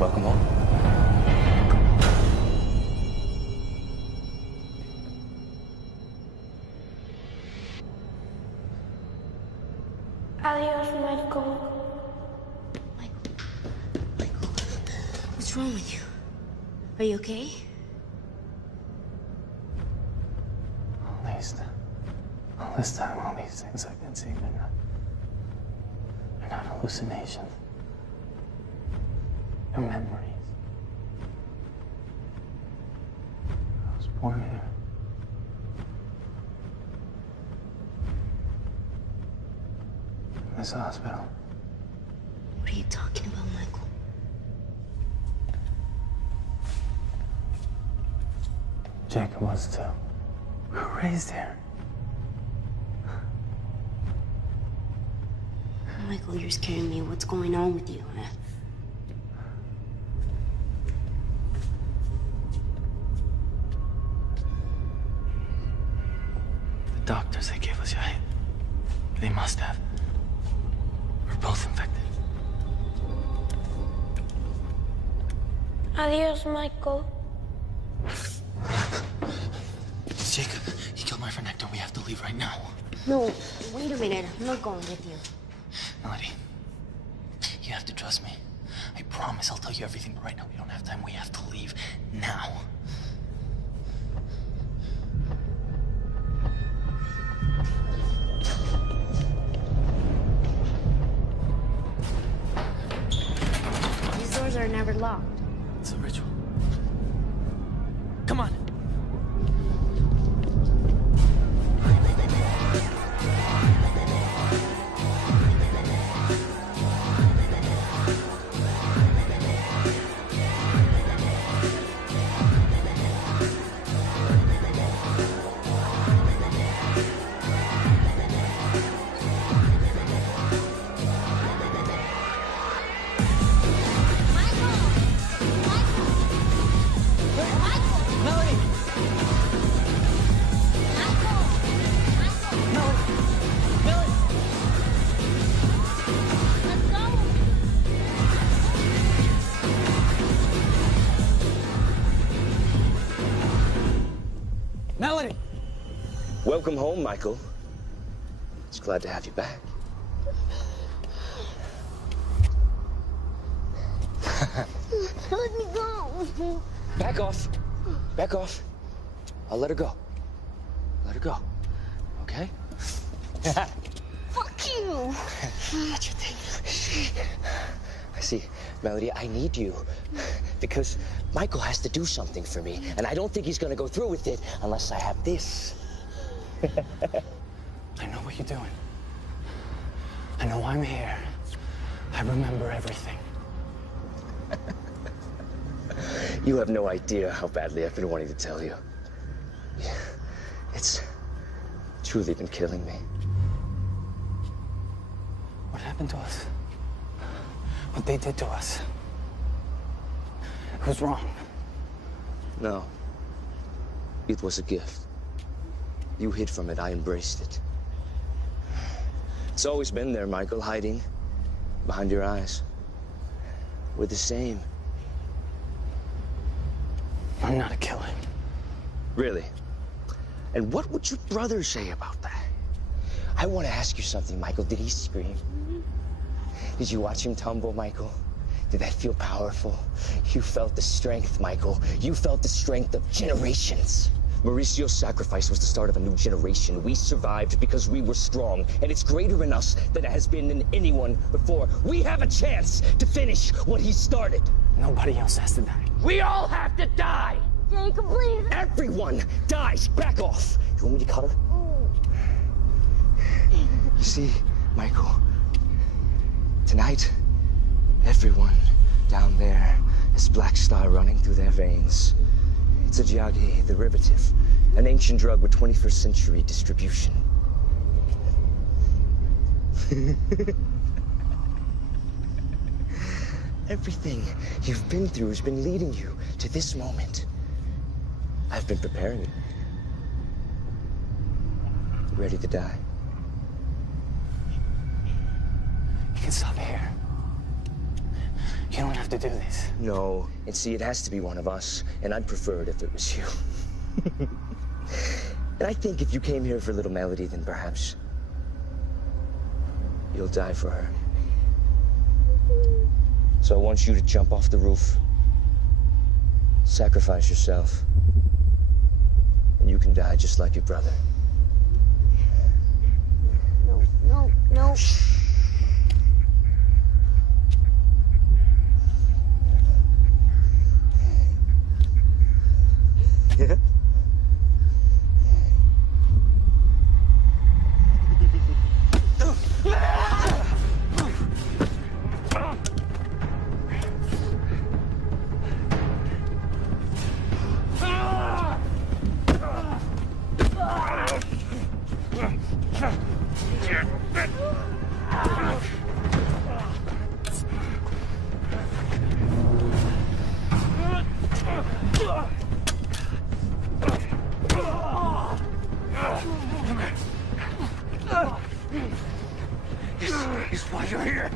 Welcome home. Adiós, Michael. What's wrong with you? Are you okay? All this time, all these things I've been seeing, they're not hallucinations. They're memories. I was born here. In this hospital. What are you talking about, Michael? Jacob was too. We were raised here. Michael, you're scaring me. What's going on with you? The doctors, they gave us Yahid. They must have. We're both infected. Adiós, Michael. It's Jacob. He killed my friend Hector. We have to leave right now. No, wait a minute. I'm not going with you. Melody, you have to trust me. I promise I'll tell you everything, but right now we don't have time. We have to leave now. These doors are never locked. It's a ritual. Come on. Melody! Welcome home, Michael. Just glad to have you back. Let me go. Back off. Back off. I'll let her go. Let her go. Okay? Fuck you. That's your thing. I see. Melody, I need you. Because Michael has to do something for me. And I don't think he's gonna go through with it unless I have this. I know what you're doing. I know I'm here. I remember everything. You have no idea how badly I've been wanting to tell you. It's truly been killing me. What happened to us? What they did to us? It was wrong. No. It was a gift. You hid from it, I embraced it. It's always been there, Michael, hiding behind your eyes. We're the same. I'm not a killer. Really? And what would your brother say about that? I want to ask you something, Michael. Did he scream? Did you watch him tumble, Michael? Did that feel powerful? You felt the strength, Michael. You felt the strength of generations. Mauricio's sacrifice was the start of a new generation. We survived because we were strong, and it's greater in us than it has been in anyone before. We have a chance to finish what he started. Nobody else has to die. We all have to die Jacob, please. Everyone dies. Back off. You want me to cut her? You see, Michael, tonight, everyone down there has Black Star running through their veins. It's a jiage derivative, an ancient drug with 21st century distribution. Everything you've been through has been leading you to this moment. I've been preparing you. Ready to die. You can stop here. You don't have to do this. No, and see, it has to be one of us, and I'd prefer it if it was you. And I think if you came here for a little Melody, then perhaps you'll die for her. So I want you to jump off the roof, sacrifice yourself, and you can die just like your brother. No, no, no. Yeah? Is why you're here.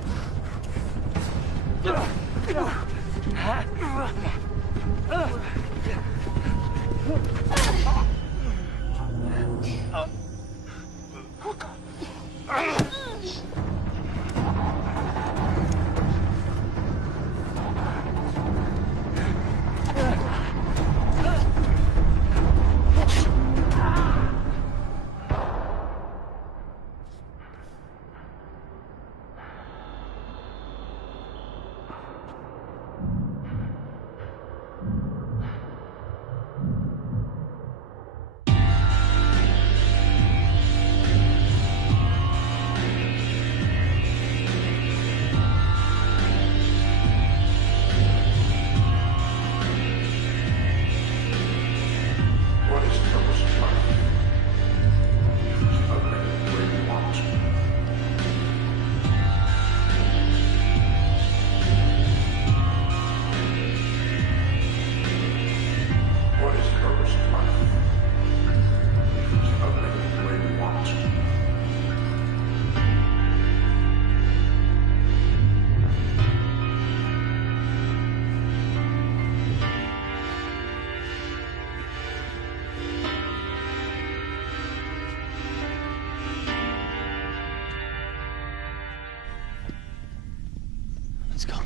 Let's go.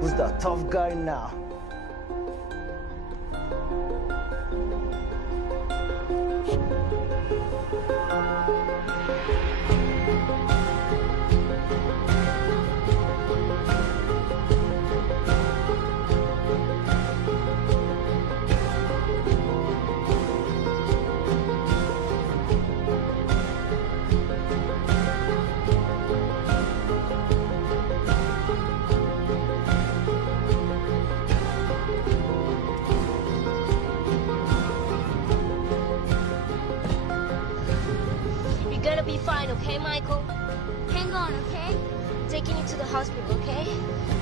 Who's the tough guy now? You're gonna be fine, okay, Michael? Hang on, okay? Taking you to the hospital, okay?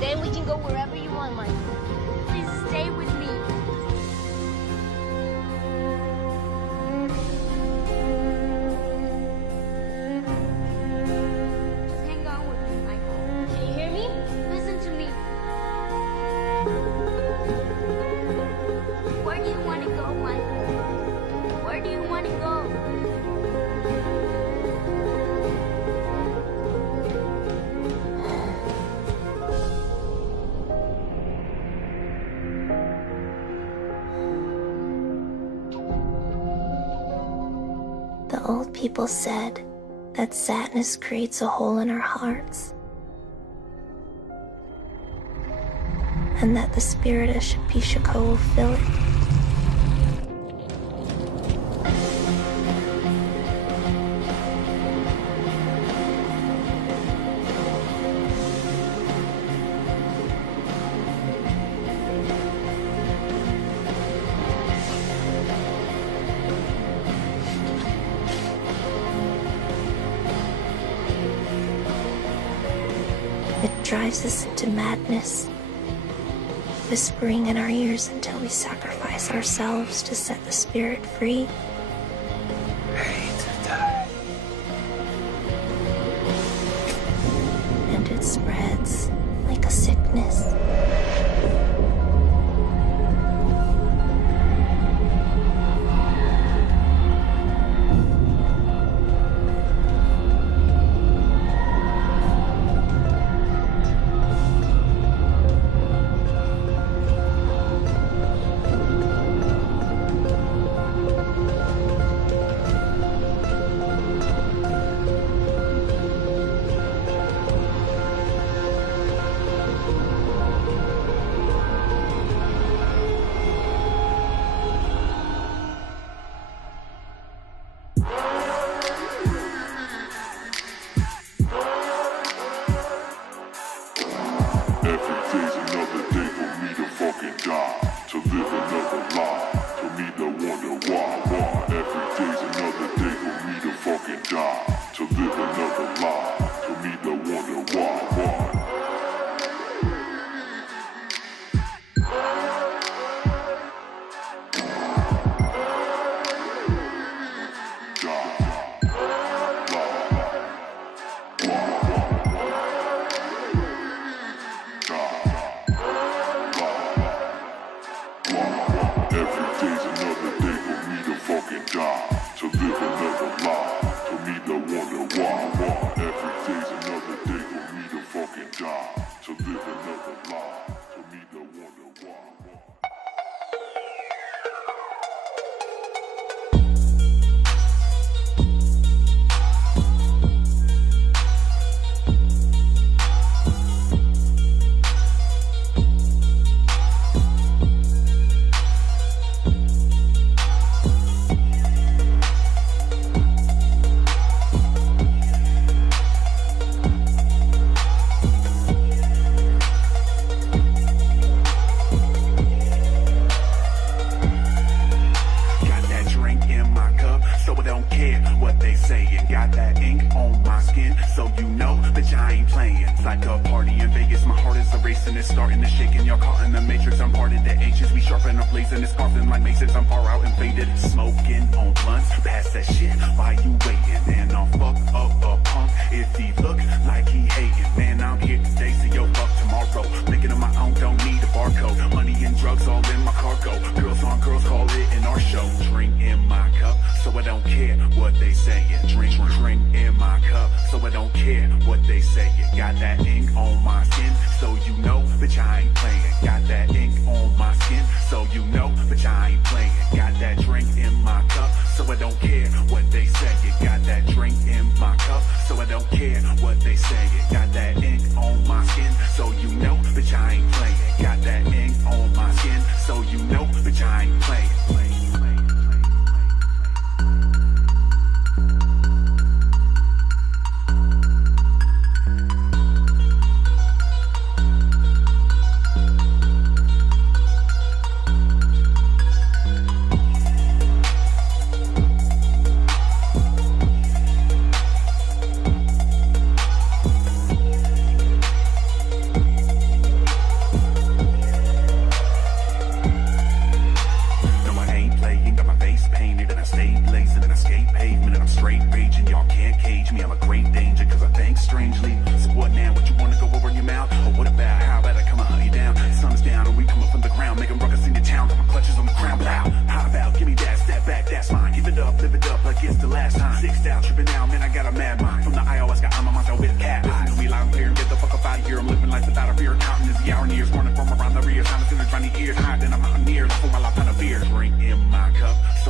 Then we can go wherever you want, Michael. Please stay with me. Old people said that sadness creates a hole in our hearts, and that the spirit of Shapishako will fill it. It drives us into madness, whispering in our ears until we sacrifice ourselves to set the spirit free. I hate to die. And it spreads like a sickness.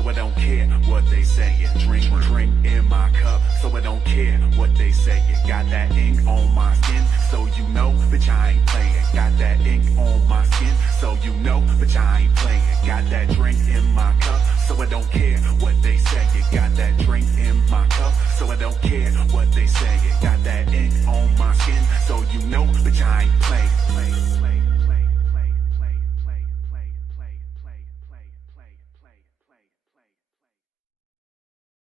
so I don't care what they say. Drink in my cup, so I don't care what they say. Got that ink on my skin, so you know, bitch, I ain't playing. Got that ink on my skin, so you know, bitch, I ain't playing. Got that drink in my cup, so I don't care what they say. Got that drink in my cup, so I don't care what they say. Got that ink on my skin, so you know, bitch, I ain't playing.